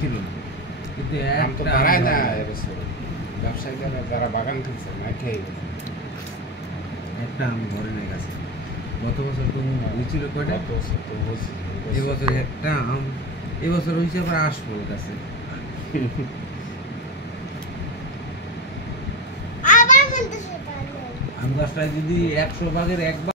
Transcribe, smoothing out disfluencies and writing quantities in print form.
ছিল না, কিন্তু ব্যবসায়ীরা যারা বাগান করছে না খেয়ে গেছে একটা আম ঘরে নিয়ে গেছে। গত বছর তো হয়েছিল কয়টা, এবছর একটা আম, এবছর হয়েছে আবার আসবো কাছে আম গাছটায় যদি 100 ভাগের 1 ভাগ